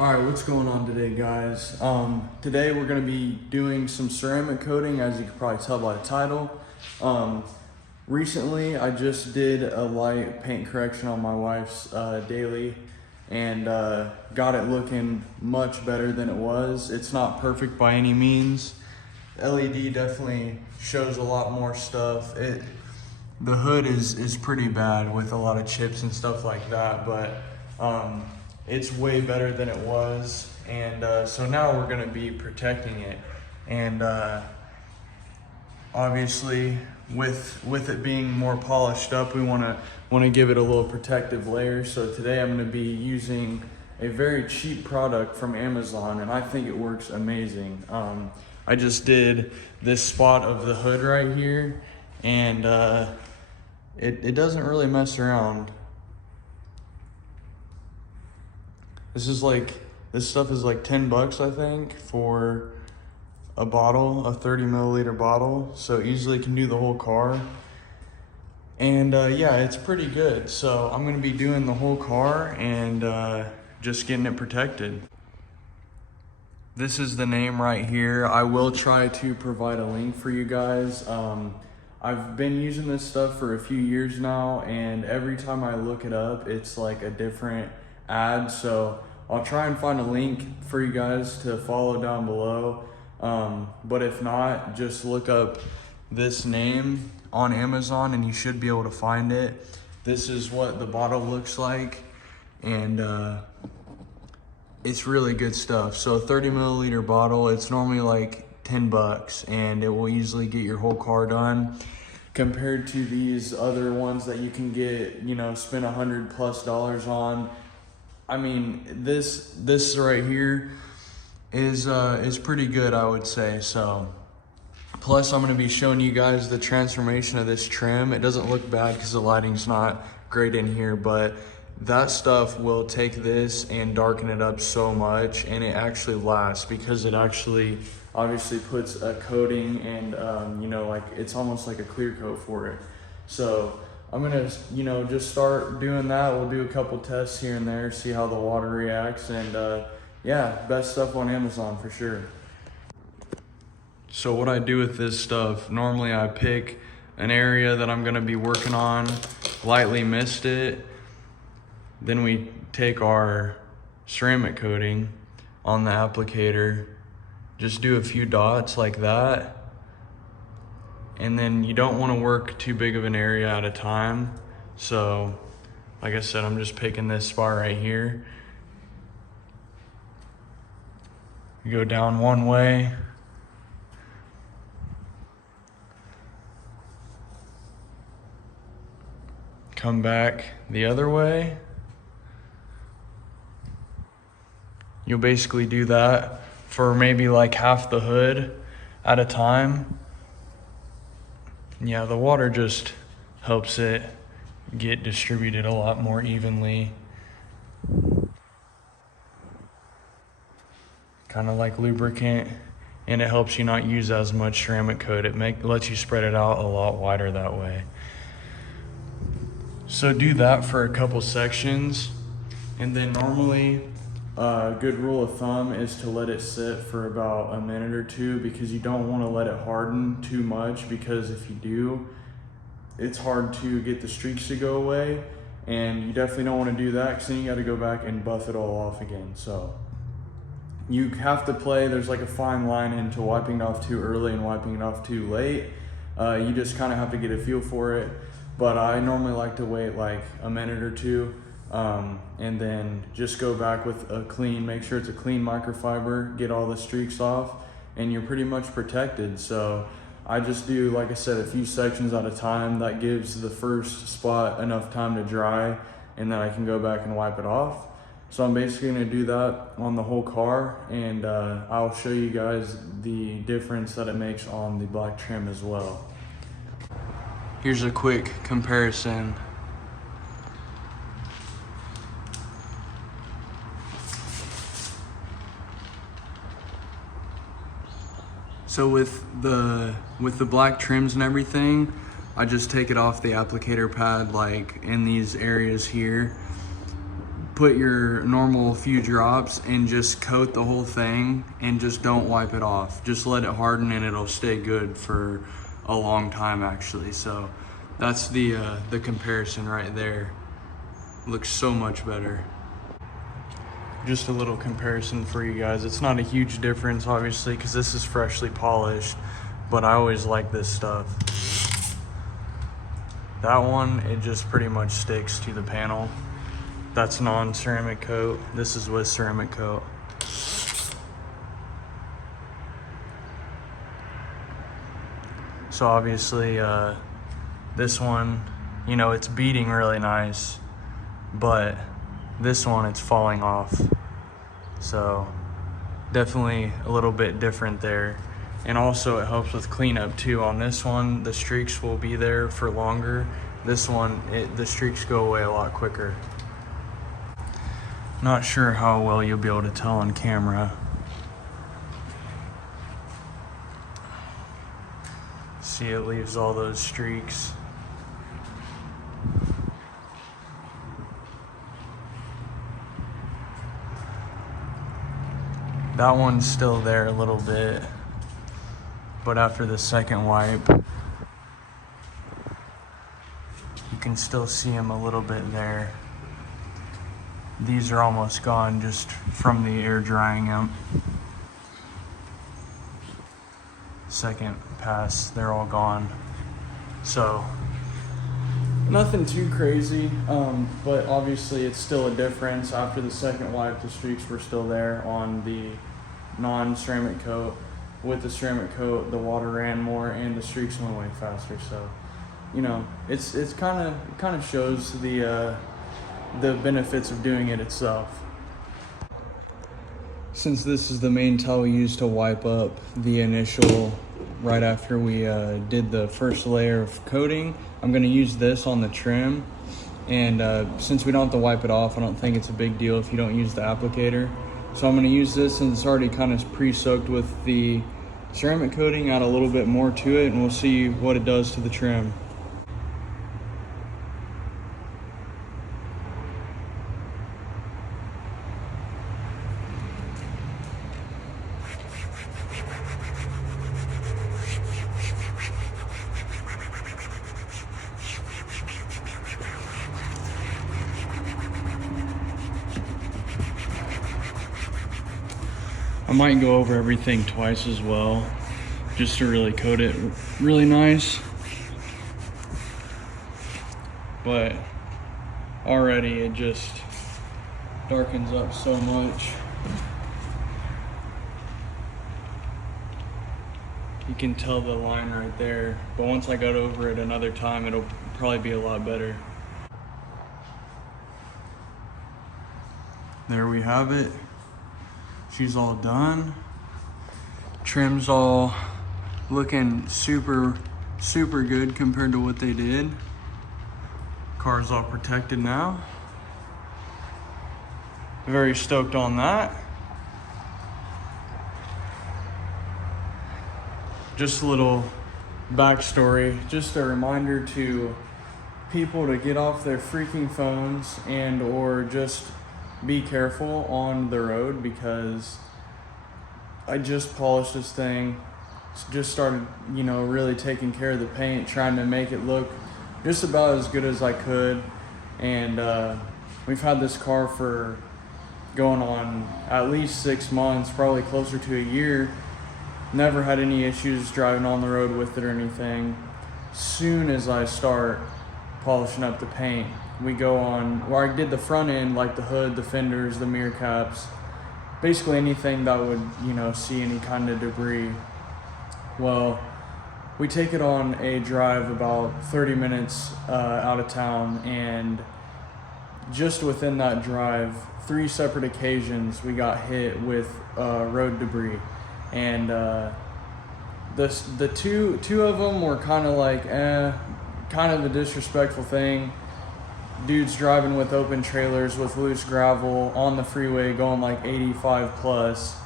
All right, what's going on today, guys? Today we're going to be doing some ceramic coating, as you can probably tell by the title. Recently, I just did a light paint correction on my wife's daily and got it looking much better than it was. It's not perfect by any means. LED definitely shows a lot more stuff. The hood is pretty bad with a lot of chips and stuff like that, but it's way better than it was. And so now we're gonna be protecting it. And obviously with it being more polished up, we wanna give it a little protective layer. So today I'm gonna be using a very cheap product from Amazon, and I think it works amazing. I just did this spot of the hood right here, and it doesn't really mess around. This stuff is like 10 bucks, I think, for a bottle, a 30 milliliter bottle. So easily can do the whole car. And yeah, it's pretty good. So I'm gonna be doing the whole car and just getting it protected. This is the name right here. I will try to provide a link for you guys. I've been using this stuff for a few years now, and every time I look it up, it's like a different ad. So I'll try and find a link for you guys to follow down below. But if not, just look up this name on Amazon and you should be able to find it. This is what the bottle looks like, and it's really good stuff. So a 30 milliliter bottle, it's normally like 10 bucks and it will easily get your whole car done, compared to these other ones that you can get, spend $100+ on. I mean, this right here is pretty good, I would say. So plus I'm going to be showing you guys the transformation of this trim. It doesn't look bad because the lighting's not great in here, but that stuff will take this and darken it up so much, and it actually lasts because it actually obviously puts a coating and like it's almost like a clear coat for it. So I'm gonna just start doing that. We'll do a couple tests here and there, see how the water reacts, and yeah, best stuff on Amazon for sure. So what I do with this stuff, normally I pick an area that I'm gonna be working on, lightly mist it, then we take our ceramic coating on the applicator, just do a few dots like that. And then you don't want to work too big of an area at a time. So like I said, I'm just picking this spot right here. You go down one way, come back the other way. You'll basically do that for maybe like half the hood at a time. Yeah, the water just helps it get distributed a lot more evenly. Kind of like lubricant, and it helps you not use as much ceramic coat. It lets you spread it out a lot wider that way. So do that for a couple sections, and then normally a good rule of thumb is to let it sit for about a minute or two, because you don't want to let it harden too much, because if you do, it's hard to get the streaks to go away, and you definitely don't want to do that, because then you got to go back and buff it all off again. So you have to play, there's like a fine line into wiping it off too early and wiping it off too late. You just kind of have to get a feel for it, but I normally like to wait like a minute or two. And then just go back with a clean, make sure it's a clean microfiber, get all the streaks off, and you're pretty much protected. So I just do, like I said, a few sections at a time. That gives the first spot enough time to dry, and then I can go back and wipe it off. So I'm basically gonna do that on the whole car, and I'll show you guys the difference that it makes on the black trim as well. Here's a quick comparison. So with the black trims and everything, I just take it off the applicator pad, like in these areas here, put your normal few drops and just coat the whole thing and just don't wipe it off. Just let it harden and it'll stay good for a long time actually. So that's the comparison right there. Looks so much better. Just a little comparison for you guys. It's not a huge difference obviously because this is freshly polished, but I always like this stuff. That one, it just pretty much sticks to the panel. That's non-ceramic coat. This is with ceramic coat. So obviously this one, you know, it's beating really nice, but this one, it's falling off. So definitely a little bit different there. And also it helps with cleanup too. On this one, the streaks will be there for longer. This one, the streaks go away a lot quicker. Not sure how well you'll be able to tell on camera. See, it leaves all those streaks. That one's still there a little bit, but after the second wipe, you can still see them a little bit there. These are almost gone just from the air drying them. Second pass, they're all gone. So nothing too crazy, but obviously it's still a difference. After the second wipe, the streaks were still there on the non-ceramic coat. With the ceramic coat, the water ran more and the streaks went away faster. So, you know, it's kind of shows the benefits of doing it itself. Since this is the main towel we used to wipe up the initial, right after we did the first layer of coating, I'm going to use this on the trim. And since we don't have to wipe it off, I don't think it's a big deal if you don't use the applicator. So I'm going to use this since it's already kind of pre-soaked with the ceramic coating, add a little bit more to it, and we'll see what it does to the trim. I might go over everything twice as well, just to really coat it really nice. But already it just darkens up so much. You can tell the line right there, but once I got over it another time, it'll probably be a lot better. There we have it. She's all done. Trim's all looking super good compared to what they did. Car's all protected now. Very stoked on that. Just a little backstory, just a reminder to people to get off their freaking phones and or just be careful on the road, because I just polished this thing, just started, you know, really taking care of the paint, trying to make it look just about as good as I could. And we've had this car for going on at least 6 months, probably closer to a year. Never had any issues driving on the road with it or anything. Soon as I start polishing up the paint, we go on, where I did the front end, like the hood, the fenders, the mirror caps, basically anything that would, you know, see any kind of debris. Well, we take it on a drive about 30 minutes out of town, and just within that drive, 3 separate occasions we got hit with road debris. And the two of them were kind of like kind of a disrespectful thing. Dudes driving with open trailers with loose gravel on the freeway going like 85 plus.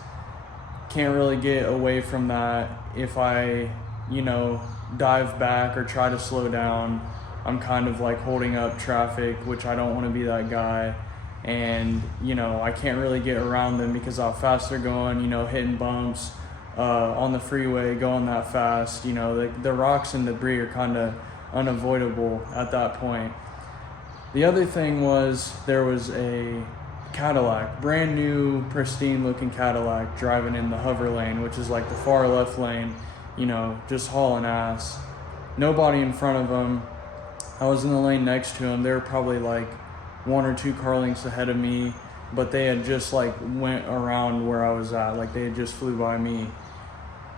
Can't really get away from that. If I, you know, dive back or try to slow down, I'm kind of like holding up traffic, which I don't want to be that guy. and you know, I can't really get around them because of how fast they're going, you know, hitting bumps on the freeway, going that fast. You know, the rocks and debris are kind of unavoidable at that point. The other thing was there was a Cadillac, brand new, pristine looking Cadillac, driving in the hover lane, which is like the far left lane, you know, just hauling ass. Nobody in front of them. I was in the lane next to him. They were probably like 1 or 2 car lengths ahead of me, but they had just like went around where I was at. Like they had just flew by me.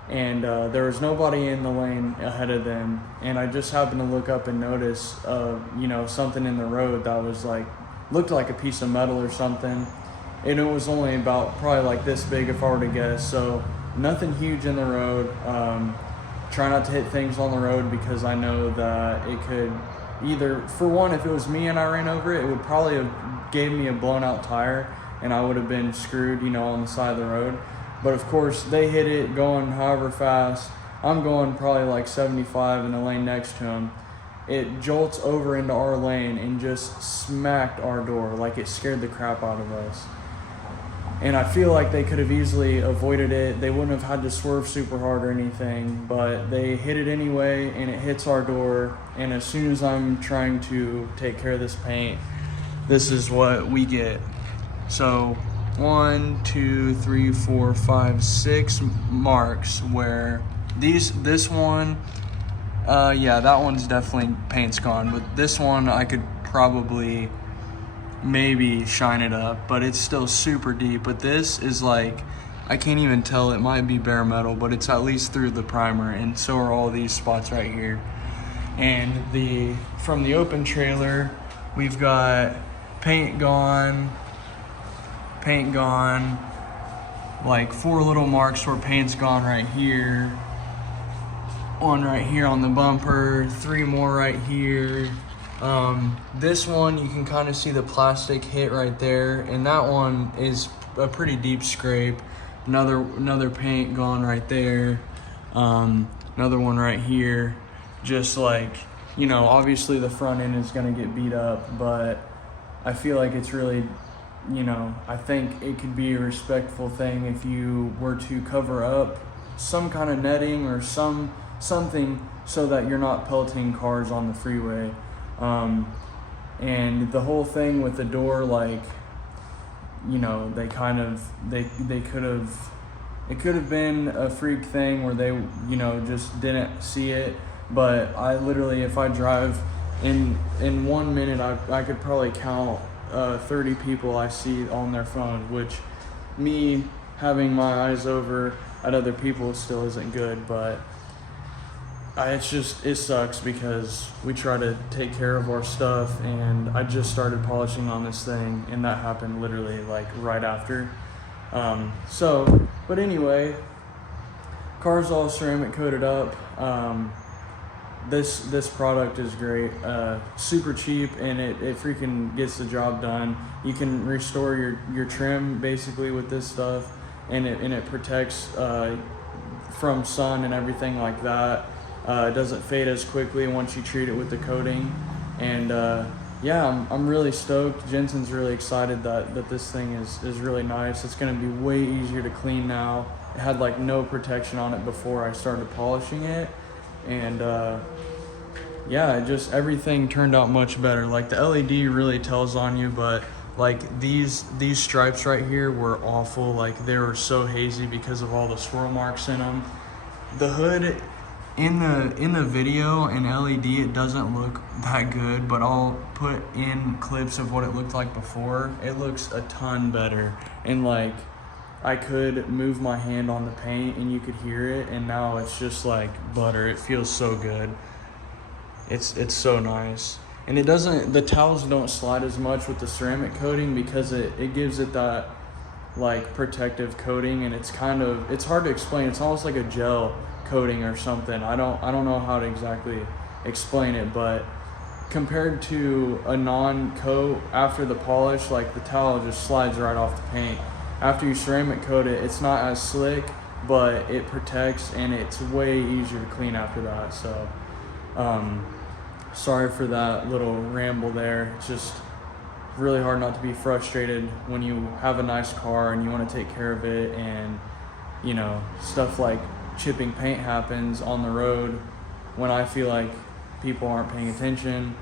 And there was nobody in the lane ahead of them. And I just happened to look up and notice, you know, something in the road that was like, looked like a piece of metal or something. And it was only about probably like this big if I were to guess. So nothing huge in the road. Try not to hit things on the road because I know that it could either, for one, if it was me and I ran over it, it would probably have gave me a blown out tire and I would have been screwed, you know, on the side of the road. But of course they hit it going however fast. I'm going probably like 75 in the lane next to him. It jolts over into our lane and just smacked our door. Like it scared the crap out of us. And I feel like they could have easily avoided it. They wouldn't have had to swerve super hard or anything, but they hit it anyway and it hits our door. And as soon as I'm trying to take care of this paint, this is what we get. So 1, 2, 3, 4, 5, 6 marks where this one, yeah, that one's definitely paint's gone, but this one I could probably maybe shine it up, but it's still super deep. But this is like, I can't even tell, it might be bare metal, but it's at least through the primer, and so are all these spots right here. And from the open trailer, we've got paint gone, like 4 little marks where paint's gone right here, 1 right here on the bumper, 3 more right here. This one, you can kind of see the plastic hit right there, and that one is a pretty deep scrape. Another paint gone right there. Another one right here. Just like, you know, obviously the front end is gonna get beat up, but I feel like it's really, you know, I think it could be a respectful thing if you were to cover up some kind of netting or something so that you're not pelting cars on the freeway. And the whole thing with the door, like, you know, they could have, it could have been a freak thing where they, you know, just didn't see it. But I literally, if I drive in 1 minute, I could probably count 30 people I see on their phone, which me having my eyes over at other people still isn't good. But it sucks because we try to take care of our stuff, and I just started polishing on this thing, and that happened literally like right after. But anyway, car's all ceramic coated up. This product is great, super cheap, and it freaking gets the job done. You can restore your trim basically with this stuff, and it protects from sun and everything like that. It doesn't fade as quickly once you treat it with the coating. And yeah, I'm really stoked. Jensen's really excited that this thing is really nice. It's gonna be way easier to clean now. It had like no protection on it before I started polishing it. And yeah, everything turned out much better. Like the LED really tells on you, but like these stripes right here were awful. Like they were so hazy because of all the swirl marks in them. The hood, in the video and LED, it doesn't look that good, but I'll put in clips of what it looked like before. It looks a ton better, and like I could move my hand on the paint and you could hear it, and now it's just like butter. It feels so good. It's so nice. And the towels don't slide as much with the ceramic coating because it gives it that like protective coating, and it's hard to explain. It's almost like a gel coating or something. I don't know how to exactly explain it, but compared to a non-coat, after the polish, like the towel just slides right off the paint. After you ceramic coat it, it's not as slick, but it protects, and it's way easier to clean after that. So sorry for that little ramble there. It's just really hard not to be frustrated when you have a nice car and you want to take care of it, and you know, stuff like chipping paint happens on the road when I feel like people aren't paying attention.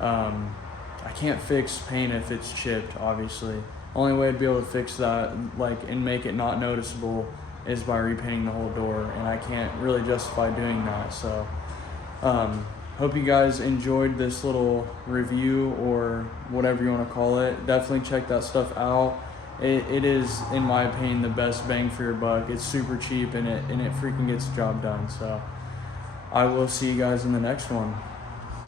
I can't fix paint if it's chipped, obviously. Only way I'd be able to fix that, like, and make it not noticeable is by repainting the whole door, and I can't really justify doing that. So hope you guys enjoyed this little review, or whatever you want to call it. Definitely check that stuff out. It is, in my opinion, the best bang for your buck. It's super cheap, and it freaking gets the job done. So I will see you guys in the next one.